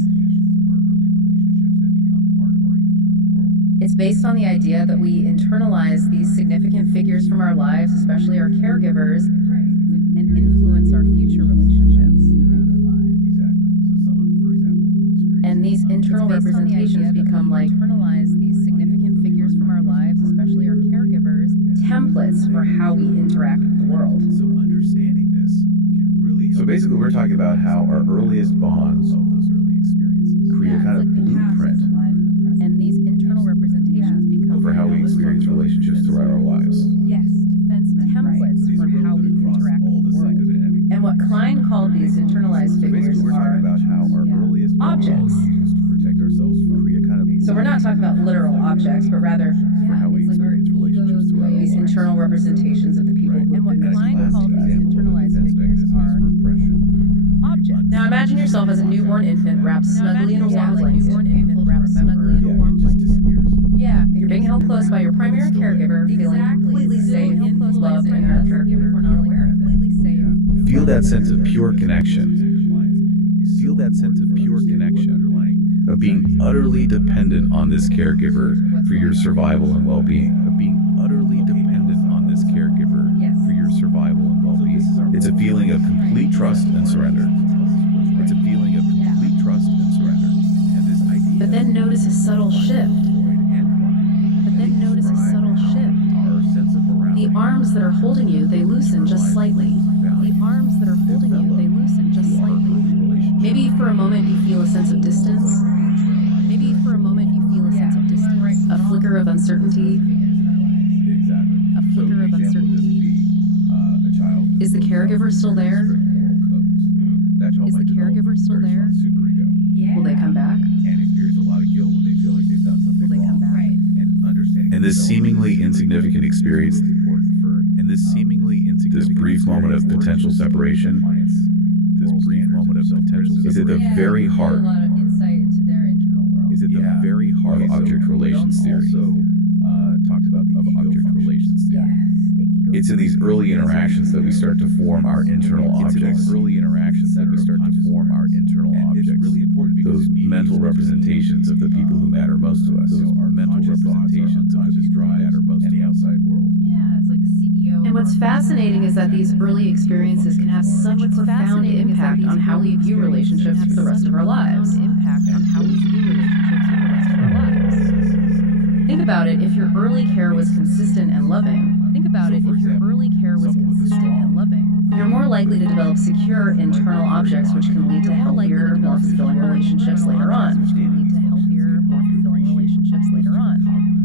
It's based on the idea that we internalize these significant figures from our lives, especially our caregivers, and influence our future relationships. And these internal representations become like internalize these significant figures from our lives, especially our caregivers, templates for how we interact with the world. So understanding this can really help. So basically we're talking about how our earliest bonds of those early experiences create a kind of blueprint and these internal representations become for how we experience relationships throughout our lives. Yes, templates for how we interact with the world. And what Klein called these internalized figures We're talking are about how our earliest objects. bonds used to protect ourselves from a kind of So we're not talking about literal objects, but rather for how we experience relationships throughout our these lives. internal representations of the people who And what have been Klein missing. called these internalized figures are objects. Now imagine yourself as a newborn infant wrapped snugly in a warm blanket. Yeah, you're being held close by your primary caregiver, feeling completely safe, loved, and nurtured. We're not aware of it. Feel that sense of pure connection. of being utterly dependent on this caregiver for your survival and well-being. Of being utterly dependent on this caregiver for your survival and well-being. It's a feeling of complete trust and surrender. It's a feeling of complete trust and surrender. And this idea. But then notice a subtle shift. The arms that are holding you, they loosen just slightly. Maybe for a moment you feel a sense of distance. A flicker of uncertainty. Is the caregiver still there? Will they come back? And this seemingly insignificant experience, this brief moment of potential separation, is at the very heart. Of object relations theory. It's in these early interactions that we start to form our internal objects. Those mental representations of the people who matter most to us. And what's fascinating is that these early experiences can have such a profound impact on how we view relationships for the rest of our lives. Think about it, if your early care was consistent and loving, you're more likely to develop secure internal objects which can lead to healthier, more fulfilling relationships later on.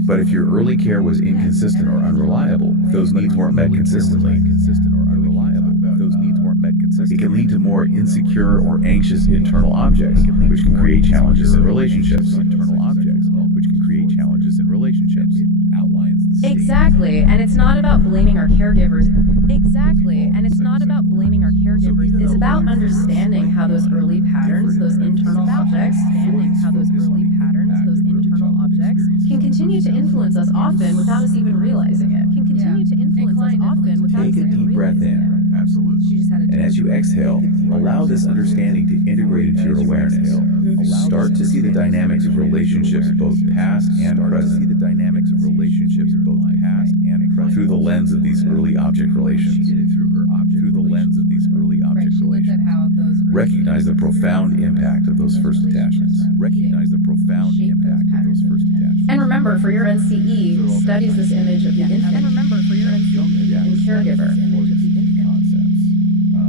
But if your early care was inconsistent or unreliable, if those needs weren't met consistently, it can lead to more insecure or anxious internal objects, which can create challenges in relationships. Exactly, and it's not about blaming our caregivers. It's about understanding how those early patterns, those internal objects, can continue to influence us often without us even realizing it. Take a deep breath in. And as you exhale, allow this understanding to integrate into your awareness. Start to see the dynamics of relationships, both past and present, through the lens of these early object relations. Recognize the profound impact of those first attachments. And remember, for your NCE, studies this image of the infant and caregiver.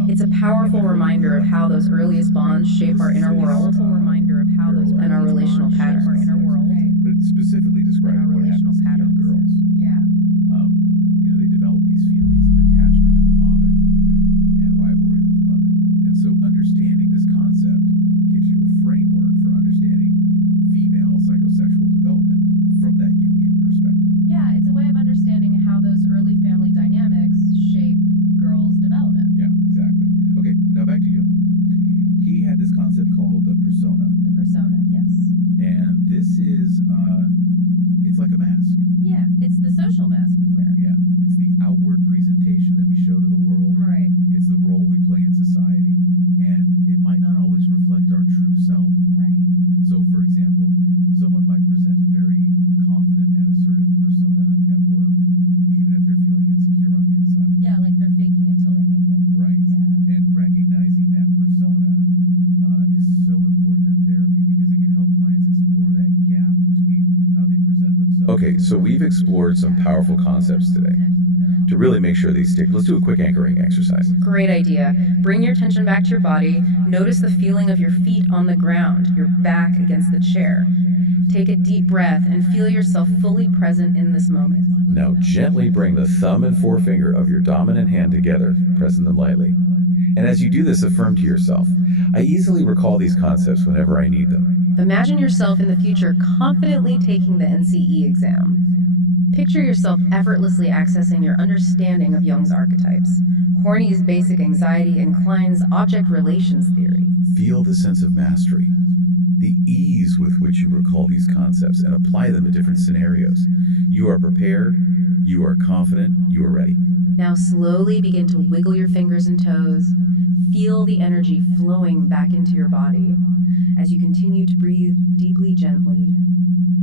It's a powerful reminder of how those earliest bonds shape our inner world and our relational patterns. But it's specifically describing what happens to young girls. They develop these feelings of attachment to the father and rivalry with the mother. And so understanding this concept gives you a framework for understanding female psychosexual development from that Jungian perspective. Yeah, it's a way of understanding how those early family dynamics shape girls' development. Yeah, exactly. Okay, now back to Jung. He had this concept called the persona. The persona, yes. And this is, it's like a mask. Yeah, it's the social mask we wear. Yeah, it's the outward presentation that we show to the world. Right. It's the role we play in society. And it might not always reflect our true self. Right. So, for example, someone might present a very confident and assertive persona at work, even if they're feeling insecure on the inside. Yeah, like they're faking it till they make it. Right. Yeah. And recognizing that persona is so important in therapy because it can help clients explore that gap between how they present themselves. Okay, so we've explored some powerful concepts today. To really make sure they stick, let's do a quick anchoring exercise. Great idea. Bring your attention back to your body. Notice the feeling of your feet on the ground, your back against the chair. Take a deep breath and feel yourself fully present in this moment. Now gently bring the thumb and forefinger of your dominant hand together, pressing them lightly. And as you do this, affirm to yourself, I easily recall these concepts whenever I need them. Imagine yourself in the future confidently taking the NCE exam. Picture yourself effortlessly accessing your your understanding of Jung's archetypes, Horney's basic anxiety, and Klein's object relations theory. Feel the sense of mastery, the ease with which you recall these concepts and apply them to different scenarios. You are prepared, you are confident, you are ready. Now slowly begin to wiggle your fingers and toes. Feel the energy flowing back into your body as you continue to breathe deeply, gently.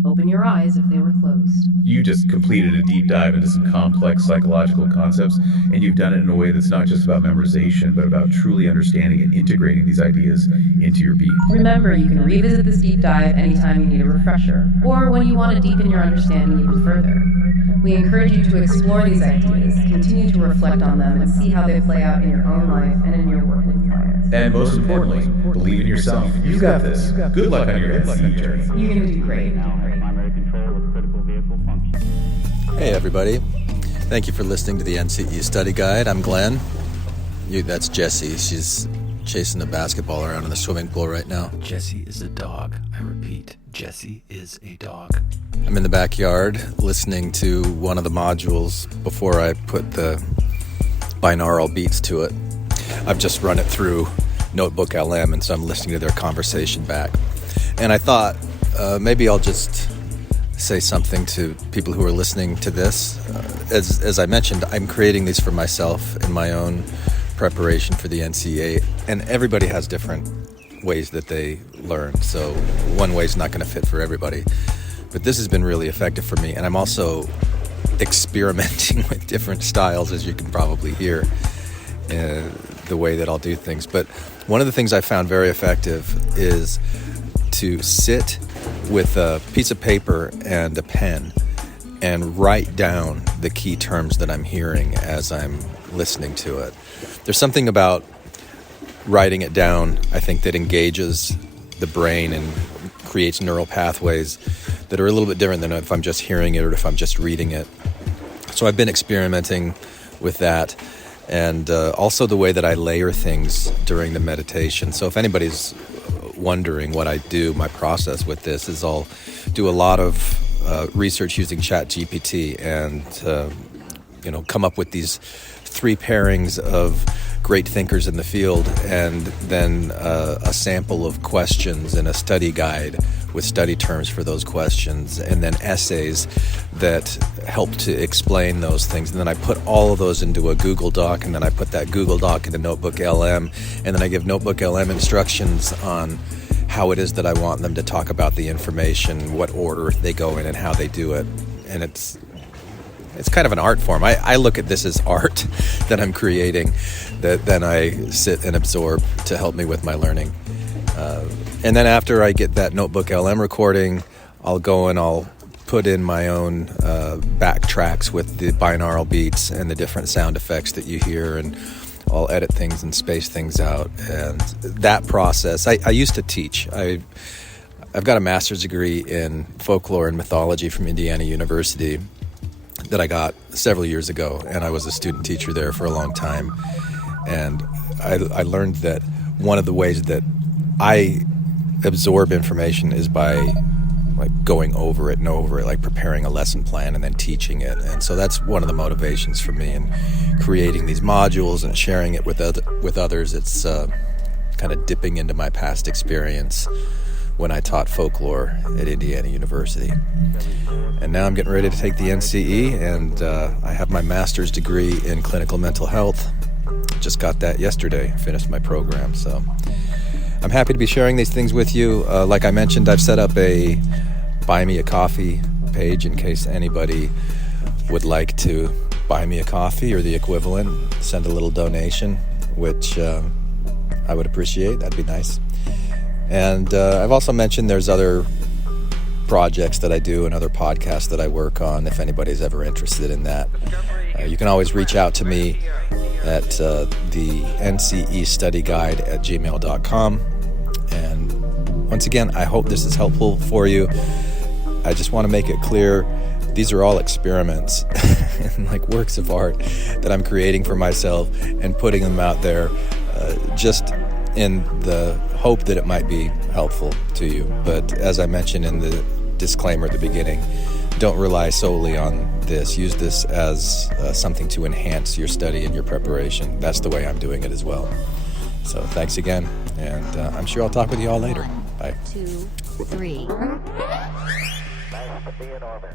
Open your eyes if they were closed. You just completed a deep dive into some complex psychological concepts, and you've done it in a way that's not just about memorization, but about truly understanding and integrating these ideas into your being. Remember, you can revisit this deep dive anytime you need a refresher, or when you want to deepen your understanding even further. We encourage you to explore these ideas, continue to reflect on them, and see how they play out in your own life and in your work with clients. And most importantly, believe in yourself. You got this. Good luck on your NCE journey. You're going to do great. Hey everybody, thank you for listening to the NCE Study Guide. I'm Glenn. That's Jessie. She's chasing a basketball around in the swimming pool right now. Jessie is a dog. I repeat, Jessie is a dog. I'm in the backyard listening to one of the modules before I put the binaural beats to it. I've just run it through Notebook LM, and so I'm listening to their conversation back. And I thought maybe I'll just say something to people who are listening to this. As I mentioned, I'm creating these for myself in my own preparation for the NCA, and everybody has different ways that they learn, so one way is not going to fit for everybody. But this has been really effective for me, and I'm also experimenting with different styles, as you can probably hear, the way that I'll do things. But one of the things I found very effective is to sit with a piece of paper and a pen and write down the key terms that I'm hearing as I'm listening to it. There's something about writing it down, I think, that engages the brain and creates neural pathways that are a little bit different than if I'm just hearing it or if I'm just reading it. So I've been experimenting with that, and also the way that I layer things during the meditation. So if anybody's wondering what I do, my process with this is I'll do a lot of research using ChatGPT and come up with these 3 pairings of great thinkers in the field, and then a sample of questions and a study guide with study terms for those questions, and then essays that help to explain those things. And then I put all of those into a Google Doc, and then I put that Google Doc into Notebook LM, and then I give Notebook LM instructions on how it is that I want them to talk about the information, what order they go in, and how they do it. And it's kind of an art form. I look at this as art that I'm creating, that then I sit and absorb to help me with my learning. And then after I get that Notebook LM recording, I'll go and I'll put in my own backtracks with the binaural beats and the different sound effects that you hear, and I'll edit things and space things out. And that process, I used to teach. I've got a master's degree in folklore and mythology from Indiana University that I got several years ago, and I was a student teacher there for a long time. And I learned that one of the ways that I absorb information is by going over it and over it, like preparing a lesson plan and then teaching it. And so that's one of the motivations for me in creating these modules and sharing it with others. It's kind of dipping into my past experience when I taught folklore at Indiana University. And now I'm getting ready to take the NCE, and I have my master's degree in clinical mental health. Just got that yesterday, finished my program. So I'm happy to be sharing these things with you. Like I mentioned, I've set up a Buy Me a Coffee page in case anybody would like to buy me a coffee or the equivalent, send a little donation, which I would appreciate. That'd be nice. And I've also mentioned there's other projects that I do and other podcasts that I work on if anybody's ever interested in that. You can always reach out to me at the NCE Study Guide at gmail.com. And once again, I hope this is helpful for you. I just want to make it clear, these are all experiments and like works of art that I'm creating for myself and putting them out there just in the hope that it might be helpful to you. But as I mentioned in the disclaimer at the beginning, don't rely solely on this. Use this as something to enhance your study and your preparation. That's the way I'm doing it as well. So thanks again, and I'm sure I'll talk with you all later. Bye. 2, 3. Nice to be in orbit.